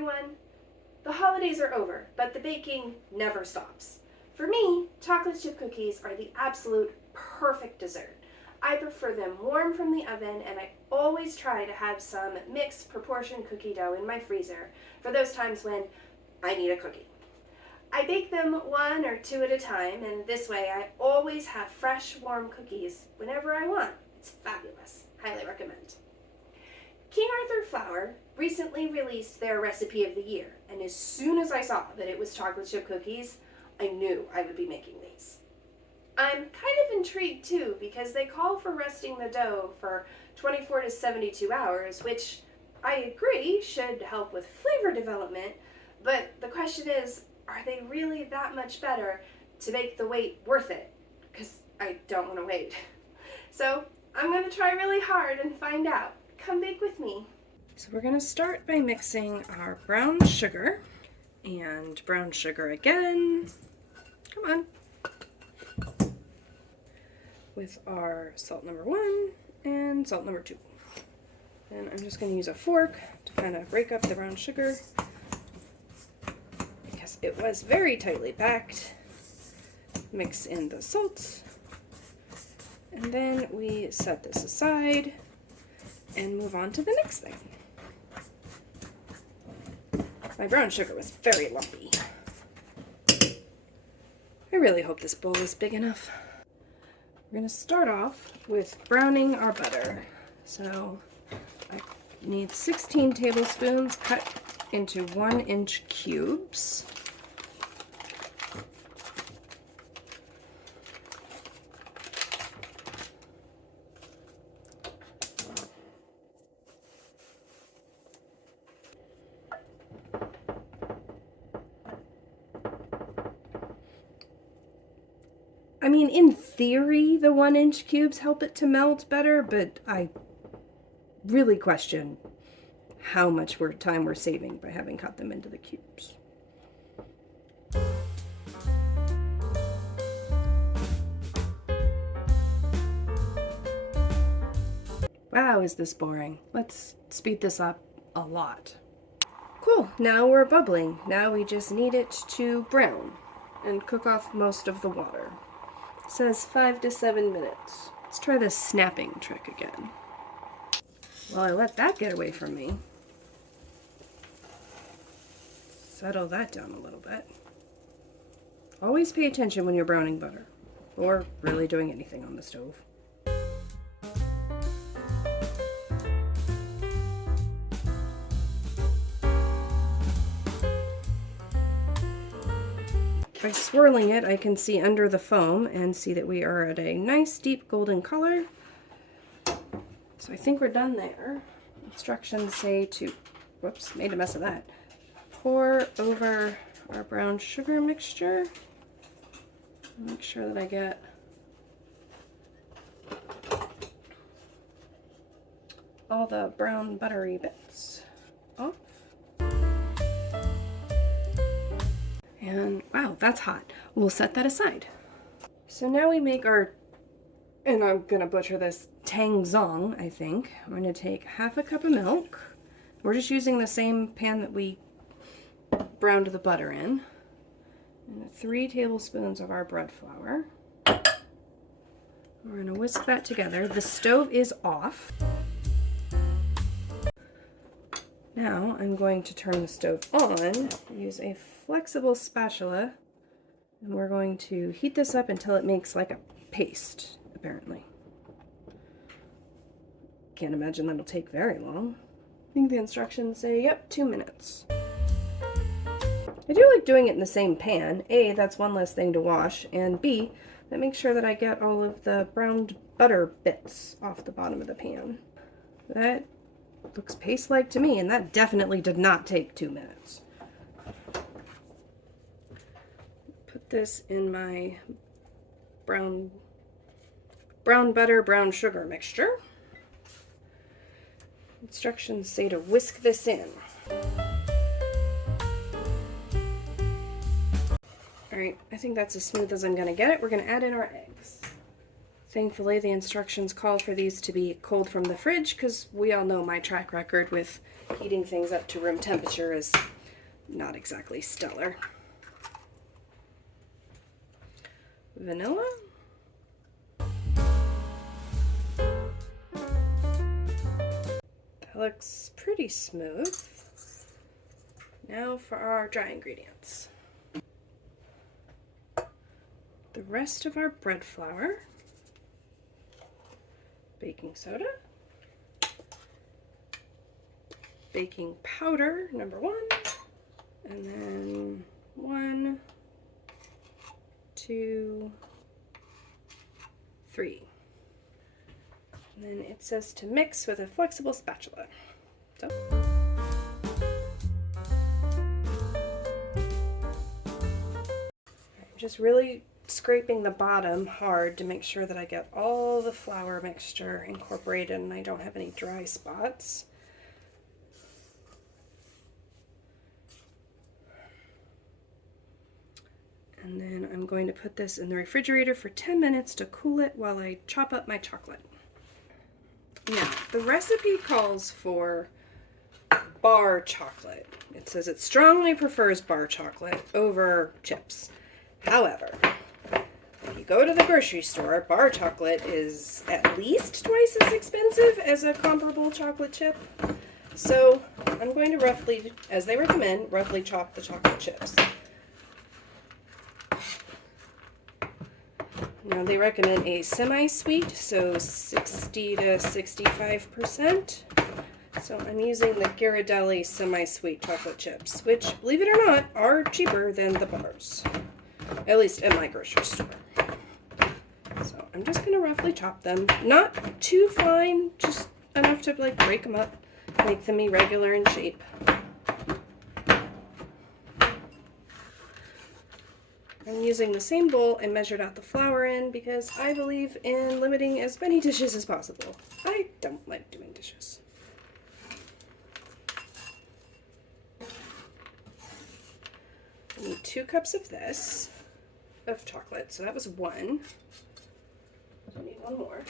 everyone! The holidays are over, but the baking never stops. For me, chocolate chip cookies are the absolute perfect dessert. I prefer them warm from the oven, and I always try to have some mixed proportion cookie dough in my freezer for those times when I need a cookie. I bake them 1 or 2 at a time, and this way I always have fresh, warm cookies whenever I want. It's fabulous. Highly recommend. King Arthur Flour recently released their recipe of the year, and as soon as I saw that it was chocolate chip cookies, I knew I would be making these. I'm kind of intrigued too because they call for resting the dough for 24 to 72 hours, which I agree should help with flavor development, but the question is, are they really that much better to make the wait worth it? Because I don't want to wait. So I'm going to try really hard and find out. Come bake with me. So we're going to start by mixing our brown sugar and brown sugar again. Come on. With our salt number 1 and salt number 2. And I'm just going to use a fork to kind of break up the brown sugar because it was very tightly packed. Mix in the salt, and then we set this aside and move on to the next thing. My brown sugar was very lumpy. I really hope this bowl is big enough. We're going to start off with browning our butter. So I need 16 tablespoons cut into 1-inch cubes. I mean, in theory, the 1-inch cubes help it to melt better, but I really question how much time we're saving by having cut them into the cubes. Wow, is this boring? Let's speed this up a lot. Cool, now we're bubbling. Now we just need it to brown and cook off most of the water. It says 5 to 7 minutes. Let's try this snapping trick again. Well, I let that get away from me. Settle that down a little bit. Always pay attention when you're browning butter, or really doing anything on the stove. By swirling it, I can see under the foam and see that we are at a nice deep golden color. So I think we're done there. Instructions say to, whoops, made a mess of that. Pour over our brown sugar mixture. Make sure that I get all the brown buttery bits off. And wow, that's hot. We'll set that aside. So now we make our, and I'm gonna butcher this, Tang Zong, I think. I'm gonna take half a cup of milk. We're just using the same pan that we browned the butter in. And 3 tablespoons of our bread flour. We're gonna whisk that together. The stove is off. Now I'm going to turn the stove on, use a flexible spatula, and we're going to heat this up until it makes like a paste, apparently. Can't imagine that'll take very long. I think the instructions say, yep, 2 minutes. I do like doing it in the same pan. A, that's one less thing to wash, and B, that makes sure that I get all of the browned butter bits off the bottom of the pan. That looks paste-like to me, and that definitely did not take 2 minutes. Put this in my brown butter, brown sugar mixture. Instructions say to whisk this in. Alright, I think that's as smooth as I'm going to get it. We're going to add in our eggs. Thankfully, the instructions call for these to be cold from the fridge, because we all know my track record with heating things up to room temperature is not exactly stellar. Vanilla. That looks pretty smooth. Now for our dry ingredients. The rest of our bread flour, baking soda, baking powder, number 1, and then 1, 2, 3. And then it says to mix with a flexible spatula. So. I'm just really scraping the bottom hard to make sure that I get all the flour mixture incorporated and I don't have any dry spots. And then I'm going to put this in the refrigerator for 10 minutes to cool it while I chop up my chocolate. Now, the recipe calls for bar chocolate. It says it strongly prefers bar chocolate over chips. However, if you go to the grocery store, bar chocolate is at least twice as expensive as a comparable chocolate chip. So I'm going to roughly, as they recommend, roughly chop the chocolate chips. Now they recommend a semi-sweet, so 60 to 65%. So I'm using the Ghirardelli semi-sweet chocolate chips, which, believe it or not, are cheaper than the bars. At least at my grocery store. So I'm just going to roughly chop them. Not too fine, just enough to like break them up, make them irregular in shape. I'm using the same bowl I measured out the flour in because I believe in limiting as many dishes as possible. I don't like doing dishes. I need 2 cups of this, of chocolate, so that was 1. So I need 1 more.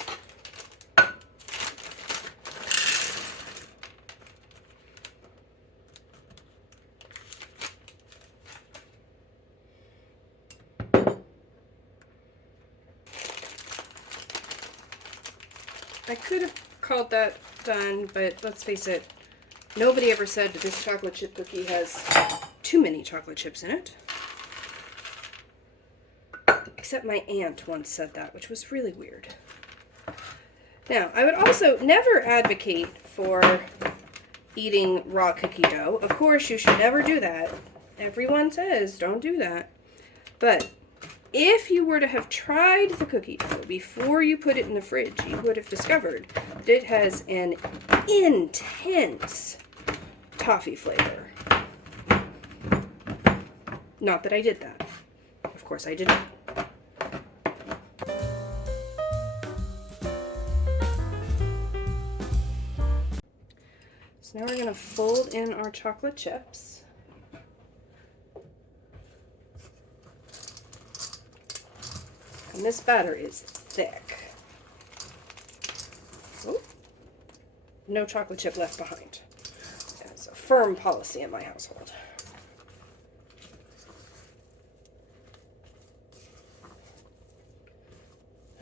I could have called that done, but let's face it, nobody ever said that this chocolate chip cookie has too many chocolate chips in it. Except my aunt once said that, which was really weird. Now, I would also never advocate for eating raw cookie dough. Of course, you should never do that. Everyone says don't do that. But if you were to have tried the cookie dough before you put it in the fridge, you would have discovered that it has an intense toffee flavor. Not that I did that. Of course I didn't. So now we're going to fold in our chocolate chips. And this batter is thick. Oh, no chocolate chip left behind. That's a firm policy in my household.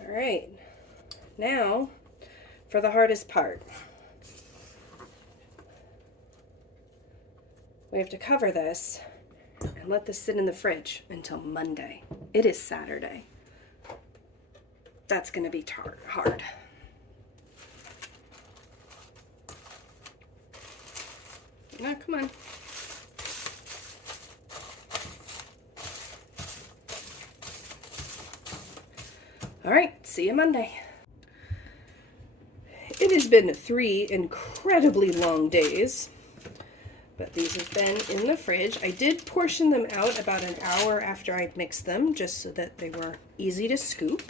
All right, now for the hardest part. We have to cover this and let this sit in the fridge until Monday. It is Saturday. That's going to be hard. Now, come on. All right, see you Monday. It has been 3 incredibly long days, but these have been in the fridge. I did portion them out about an hour after I'd mixed them, just so that they were easy to scoop.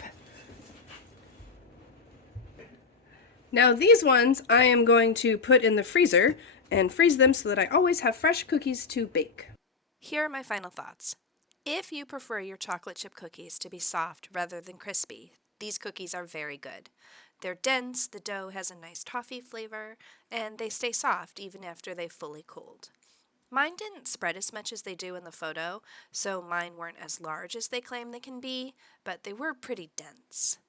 Now these ones I am going to put in the freezer and freeze them so that I always have fresh cookies to bake. Here are my final thoughts. If you prefer your chocolate chip cookies to be soft rather than crispy, these cookies are very good. They're dense, the dough has a nice toffee flavor, and they stay soft even after they've fully cooled. Mine didn't spread as much as they do in the photo, so mine weren't as large as they claim they can be, but they were pretty dense.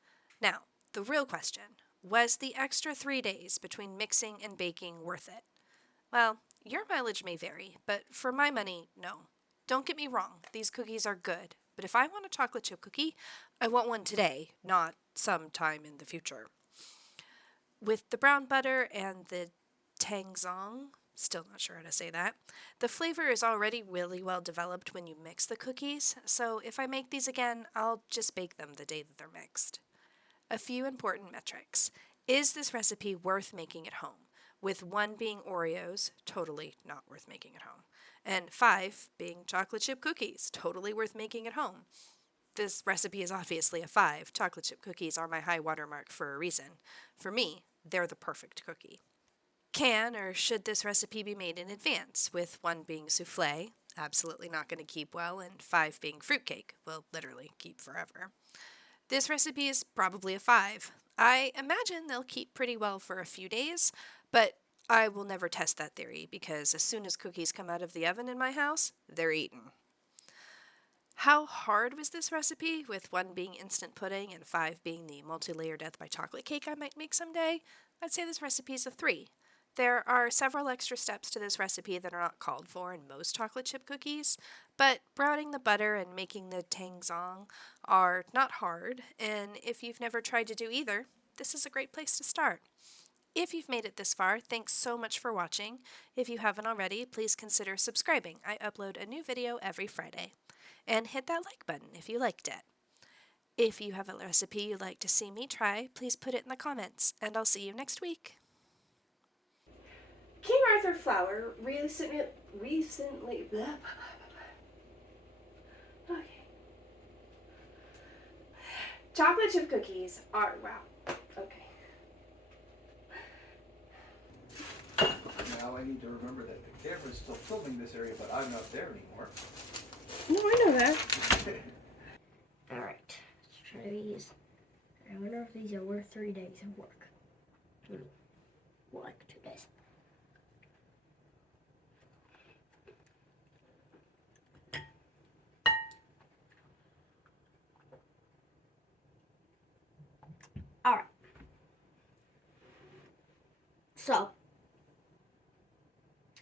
Now, the real question, was the extra 3 days between mixing and baking worth it? Well, your mileage may vary, but for my money, no. Don't get me wrong, these cookies are good, but if I want a chocolate chip cookie, I want one today, not sometime in the future. With the brown butter and the Tang Zong, still not sure how to say that, the flavor is already really well developed when you mix the cookies, so if I make these again, I'll just bake them the day that they're mixed. A few important metrics. Is this recipe worth making at home? With 1 being Oreos, totally not worth making at home, and 5 being chocolate chip cookies, totally worth making at home. This recipe is obviously a 5. Chocolate chip cookies are my high watermark for a reason. For me, they're the perfect cookie. Can or should this recipe be made in advance, with 1 being souffle, absolutely not going to keep well, and 5 being fruitcake, will literally keep forever. This recipe is probably a 5. I imagine they'll keep pretty well for a few days, but I will never test that theory because as soon as cookies come out of the oven in my house, they're eaten. How hard was this recipe, with 1 being instant pudding and 5 being the multi-layer death by chocolate cake I might make someday? I'd say this recipe is a 3. There are several extra steps to this recipe that are not called for in most chocolate chip cookies, but browning the butter and making the Tang Zong are not hard, and if you've never tried to do either, this is a great place to start. If you've made it this far, thanks so much for watching. If you haven't already, please consider subscribing. I upload a new video every Friday. And hit that like button if you liked it. If you have a recipe you'd like to see me try, please put it in the comments, and I'll see you next week. King Arthur Flour recently blah, blah, blah, blah. Okay. Chocolate chip cookies are, wow, okay. Now I need to remember that the camera's still filming this area, but I'm not there anymore. No, I know that. Alright, let's try these. I wonder if these are worth 3 days of work. Like 2 days. Alright. So,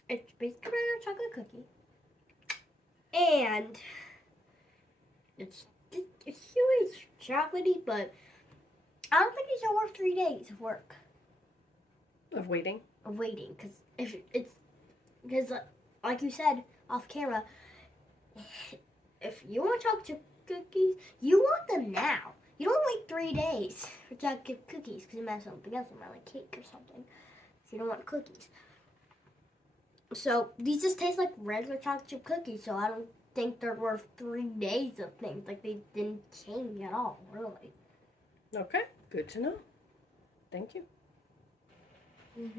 it's basically a chocolate cookie. And it's huge chocolatey, but I don't think these are worth 3 days of work. Of waiting? Of waiting, because like you said off camera, if you want chocolate chip cookies, you want them now. You don't wait 3 days for chocolate chip cookies because you might have something else in there, like cake or something. So you don't want cookies. So these just taste like regular chocolate chip cookies, so I don't think they're worth 3 days of things. Like, they didn't change at all, really. Okay, good to know. Thank you. Why do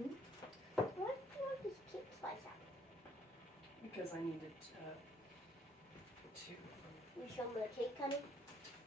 you want this cake slice out? Because I needed to. You show me the cake, honey?